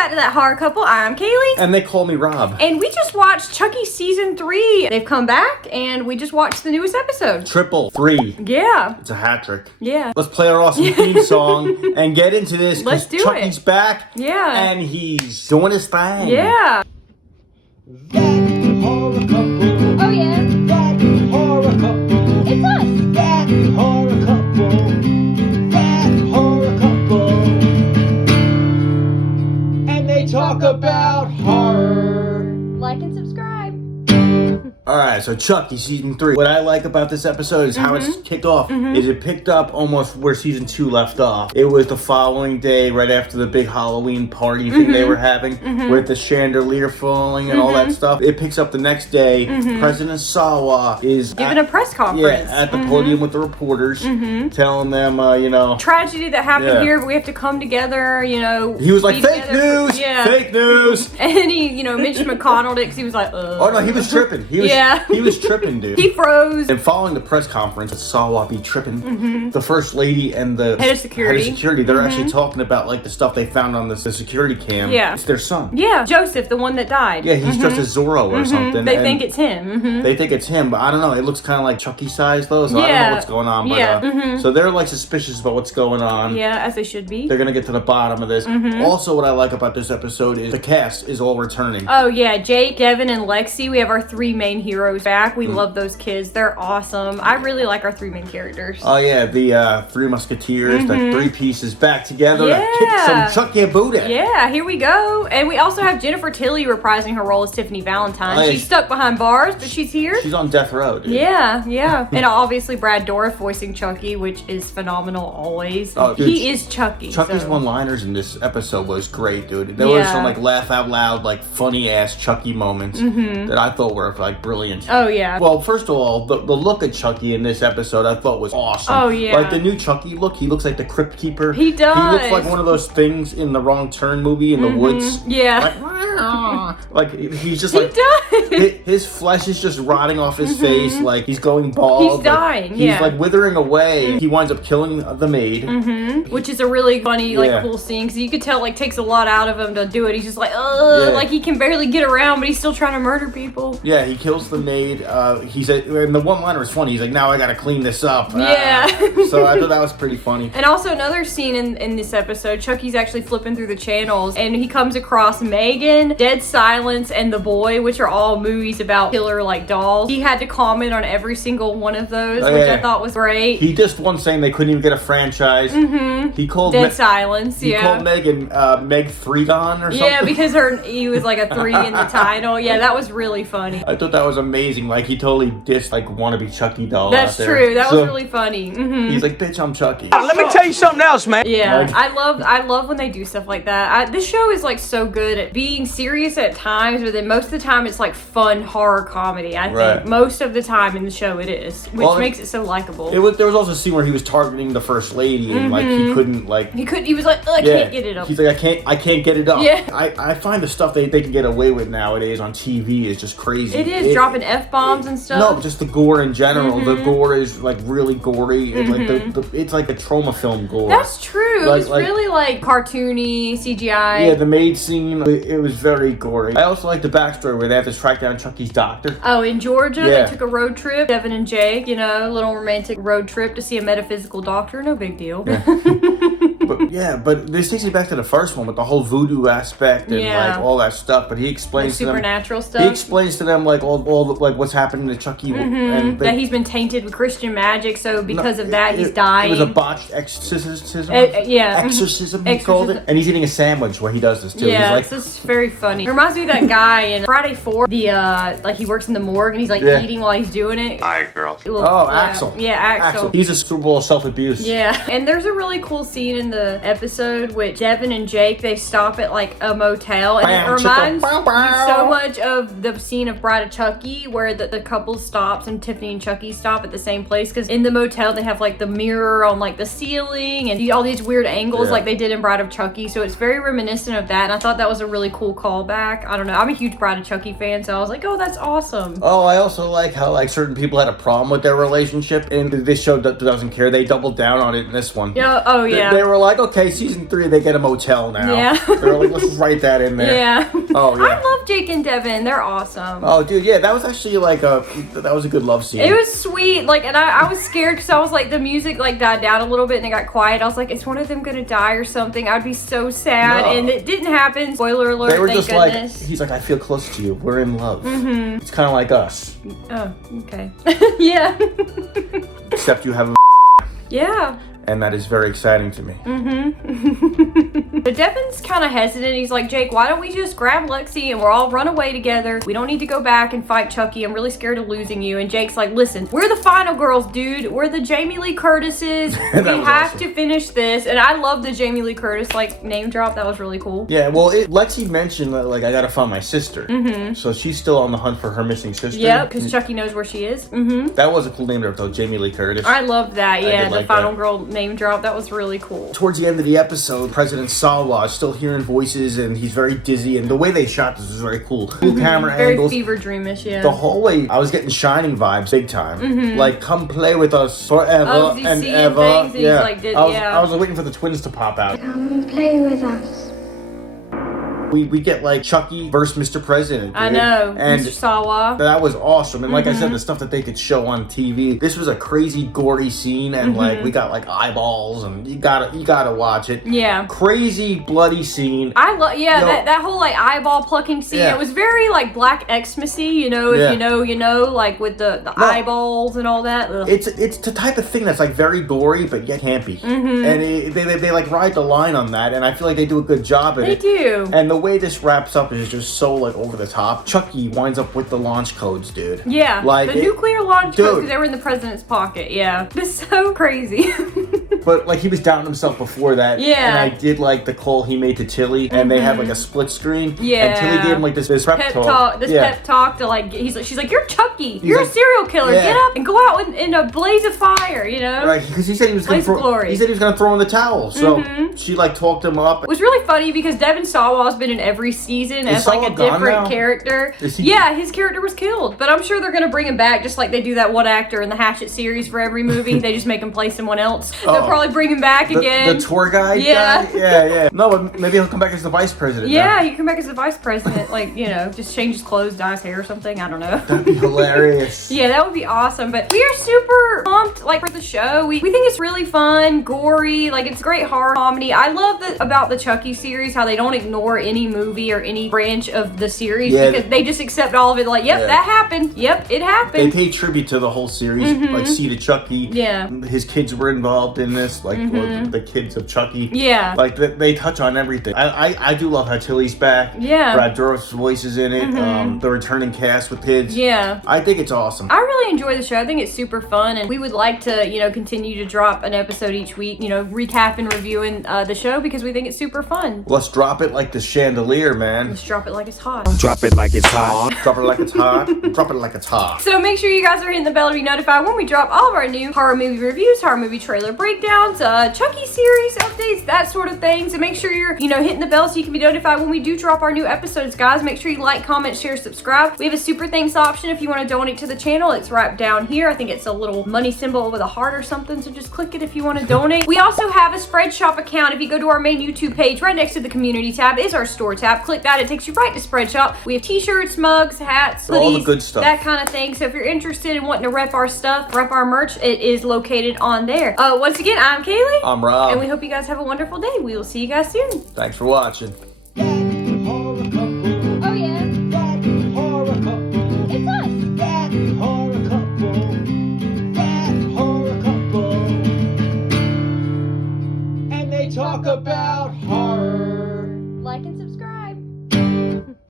back to That Horror Couple. I'm Kaylee. And they call me Rob. And we just watched Chucky Season 3. They've come back, and we just watched the newest episode. Triple 3. Yeah. It's a hat trick. Yeah. Let's play our awesome theme song and get into this. Let's do Chucky's it. back. Yeah. And he's doing his thing. Yeah. That horror couple. Oh, yeah. That horror couple. It's us. That horror couple. That horror couple. And they talk about horror. Like and subscribe. Alright, so Chucky Season 3. What I like about this episode is how it's kicked off. Is it picked up almost where Season 2 left off. It was the following day, right after the big Halloween party thing they were having, with the chandelier falling and all that stuff. It picks up the next day. President Sawa is Giving a press conference. at the podium with the reporters, telling them, Tragedy that happened Yeah. here, but we have to come together, he was like, be fake together news! Yeah. Fake news! And he, Mitch McConnell did, 'cause he was like, Oh no, he was tripping. He was tripping, dude. He froze. And following the press conference, Sawa be tripping. The first lady and the Head of security. They're actually talking about like the stuff they found on the security cam. Yeah. It's their son. Yeah, Joseph, the one that died. Yeah, he's dressed as Zorro or something. They and think it's him. They think it's him, but I don't know. It looks kind of like Chucky size though, so I don't Yeah. know what's going on. But, Yeah. So they're like suspicious about what's going on. Yeah, as they should be. They're gonna get to the bottom of this. Also, what I like about this episode is the cast is all returning. Oh yeah, Jake, Devin, and Lexi. We have our three main heroes back. We love those kids. They're awesome. I really like our three main characters. Oh yeah, the Three Musketeers, the three pieces back together to kick Yeah. some Chucky booty. Yeah, here we go. And we also have Jennifer Tilly reprising her role as Tiffany Valentine. Oh, yeah. She's stuck behind bars, but she's here. She's on death row, dude. Yeah. And obviously Brad Dourif voicing Chucky, which is phenomenal always. Oh, dude, he is Chucky. Chucky's so. one-liners in this episode was great, dude. There was some like laugh out loud, like funny ass Chucky moments that I thought were like brilliant. Oh yeah. Well, first of all, the look of Chucky in this episode I thought was awesome. Oh, yeah. Like the new Chucky look, he looks like the Crypt Keeper. He does. He looks like one of those things in the Wrong Turn movie in the woods. Yeah. Like he's just He like does. his flesh is just rotting off his face, like he's going bald. He's dying, He's yeah. like withering away. He winds up killing the maid. Which is a really funny, like, Yeah. cool scene, because you could tell, like, takes a lot out of him to do it. He's just like, ugh, like, he can barely get around, but he's still trying to murder people. Yeah, he kills the maid. And the one-liner is funny. He's like, now I gotta clean this up. Yeah. So I thought that was pretty funny. And also another scene in this episode, Chucky's actually flipping through the channels, and he comes across Megan, Dead Silence, and The Boy, which are all movies about killer, like, dolls. He had to comment on every single one of those, which I thought was great. He just once saying they couldn't even get a franchise. He called Dead Silence, He called Megan Meg Threegon or something. Yeah, because he was like a 3 in the title. Yeah, that was really funny. I thought that was amazing. Like he totally dissed like wannabe Chucky doll. That's out there. true. That was really funny. He's like, bitch, I'm Chucky. Let me tell you something else, man. Yeah, Like- I love when they do stuff like that. This show is like so good at being serious at times, but then most of the time it's like fun horror comedy. I think most of the time in the show it is, which makes it so likable. There was also a scene where he was targeting the first lady and like he couldn't like. He was like, I can't get it up. He's like, I can't get it up. Yeah. I find the stuff they can get away with nowadays on TV is just crazy. It is dropping F-bombs and stuff. No, just the gore in general. The gore is like really gory. And, like it's like a trauma film gore. That's true. Like- It was really like cartoony CGI. Yeah, the maid scene, it was very gory. I also like the backstory where they have to track down Chucky's doctor. Oh, in Georgia, Yeah. they took a road trip. Devin and Jake, a little romantic road trip to see a metaphysical doctor. No big deal. But this takes me back to the first one with the whole voodoo aspect and like all that stuff. But he explains to them supernatural stuff. He explains to them like all the like what's happening to Chucky and that he's been tainted with Christian magic, so because of that, he's dying. It was a botched exorcism. Exorcism. He called it, and he's eating a sandwich where he does this too. Yeah, he's like, this is very funny. It reminds me of that guy in Friday 4. Like he works in the morgue and he's like eating while he's doing it. Hi, girl. Axel. Yeah, Axel. He's a Super Bowl self-abuse. Yeah, and there's a really cool scene in the episode with Devin and Jake. They stop at like a motel, and it reminds me so much of the scene of Bride of Chucky where the couple stops and Tiffany and Chucky stop at the same place, because in the motel they have like the mirror on like the ceiling and all these weird angles like they did in Bride of Chucky. So it's very reminiscent of that, and I thought that was a really cool callback. I don't know, I'm a huge Bride of Chucky fan, so I was like, oh, that's awesome. Oh, I also like how like certain people had a problem with their relationship, and this show doesn't care. They doubled down on it in this one. Yeah. Oh yeah. They were like, okay, season 3, they get a motel now. Yeah. They're like, let's just write that in there. Yeah. Oh, yeah. I love Jake and Devin. They're awesome. Oh, dude, yeah, that was actually like that was a good love scene. It was sweet, like, and I was scared because I was like, the music like died down a little bit and it got quiet. I was like, is one of them gonna die or something? I'd be so sad, and it didn't happen. Spoiler alert! They were thank just goodness. like, he's like, I feel close to you. We're in love. It's kind of like us, Oh, okay. Yeah. except you have a Yeah. and that is very exciting to me. But Devin's kind of hesitant. He's like, Jake, why don't we just grab Lexi and we'll all run away together? We don't need to go back and fight Chucky. I'm really scared of losing you. And Jake's like, listen, we're the final girls, dude. We're the Jamie Lee Curtises. We have to finish this. And I love the Jamie Lee Curtis like name drop. That was really cool. Yeah, well, Lexi mentioned that, like, I gotta find my sister. So she's still on the hunt for her missing sister. Yep, because Chucky knows where she is. That was a cool name drop, though, Jamie Lee Curtis. I loved that. Yeah, did the like final that. girl name drop. That was really cool. Towards the end of the episode, President Salwa is still hearing voices and he's very dizzy, and the way they shot this was very cool. Cool camera Very angles. fever dreamish, yeah. The whole way, I was getting Shining vibes big time. Like, come play with us forever Oh, he's and seeing ever. things and he's Yeah. like, I was waiting for the twins to pop out. Come play with us. We get like Chucky versus Mr. President. I dude. know, And Mr. Sawa. that was awesome. And like I said, the stuff that they could show on TV. This was a crazy gory scene, and like we got like eyeballs, and you gotta watch it. Yeah. Crazy bloody scene. I love, yeah, Yo. that whole like eyeball plucking scene. Yeah. It was very like Black Xmas-y, you know, if Yeah. you know, like with the eyeballs and all that. Ugh. It's the type of thing that's like very gory but yet campy, and they like ride the line on that, and I feel like they do a good job at They it. do. And the way this wraps up is just so like over the top. Chucky winds up with the launch codes, dude. Yeah, Like, the it- nuclear launch dude. codes, because they were in the president's pocket. Yeah, it's so crazy. But like he was doubting himself before that. Yeah. And I did like the call he made to Tilly, and they had like a split screen. Yeah. And Tilly gave him like this pep Pep talk. talk. This Yeah. pep talk to like, she's like, you're Chucky. You're like- a serial killer. Yeah. Get up and go out in a blaze of fire. You know. Like, because he said he was gonna Blaze of glory. he said he was gonna throw in the towel. So she like talked him up. It was really funny because Devin Sawa's been in every season as like a Sawa gone different now? character. Is he- Yeah, his character was killed, but I'm sure they're gonna bring him back just like they do that one actor in the Hatchet series for every movie. They just make him play someone else. They'll probably bring him back again. The tour guide Yeah. guy? Yeah. No, but maybe he'll come back as the vice president. Yeah, now. he can come back as the vice president, like, you know, just change his clothes, dye his hair or something. I don't know. That'd be hilarious. Yeah, that would be awesome. But we are super pumped, like, for the show. We think it's really fun, gory, like, it's great horror comedy. I love about the Chucky series, how they don't ignore any movie or any branch of the series because they just accept all of it. Like, yep, that happened. Yep, it They happened. pay tribute to the whole series, like Seed of Chucky. Yeah. His kids were involved in this, like the kids of Chucky. Yeah. Like they touch on everything. I do love how Tilly's back. Yeah. Brad Dourif's voice is in it. The returning cast with kids. Yeah. I think it's awesome. I really enjoy the show. I think it's super fun, and we would like to, you know, continue to drop an episode each week, you know, recap and reviewing the show because we think it's super fun. Let's drop it like the chandelier, man. Let's drop it like it's hot. Drop it like it's hot. Drop it like it's hot. Drop it like it's hot. So make sure you guys are hitting the bell to be notified when we drop all of our new horror movie reviews, horror movie trailer breakdowns, Chucky series updates, that sort of thing. So make sure you're, you know, hitting the bell so you can be notified when we do drop our new episodes, guys. Make sure you like, comment, share, subscribe. We have a super thanks option if you want to donate to the channel. It's right down here. I think it's a little money symbol with a heart or something. So just click it if you want to donate. We also have a Spreadshop account. If you go to our main YouTube page, right next to the community tab is our store tab. Click that. It takes you right to Spreadshop. We have t-shirts, mugs, hats, hoodies, All the good stuff. that kind of thing. So if you're interested in wanting to rep our stuff, rep our merch, it is located on there. Once again, I'm Kaylee. I'm Rob. And we hope you guys have a wonderful day. We will see you guys soon. Thanks for watching. That horror couple. Oh yeah, That horror couple. it's us. That horror couple. That horror couple. And they talk about horror. Like and subscribe.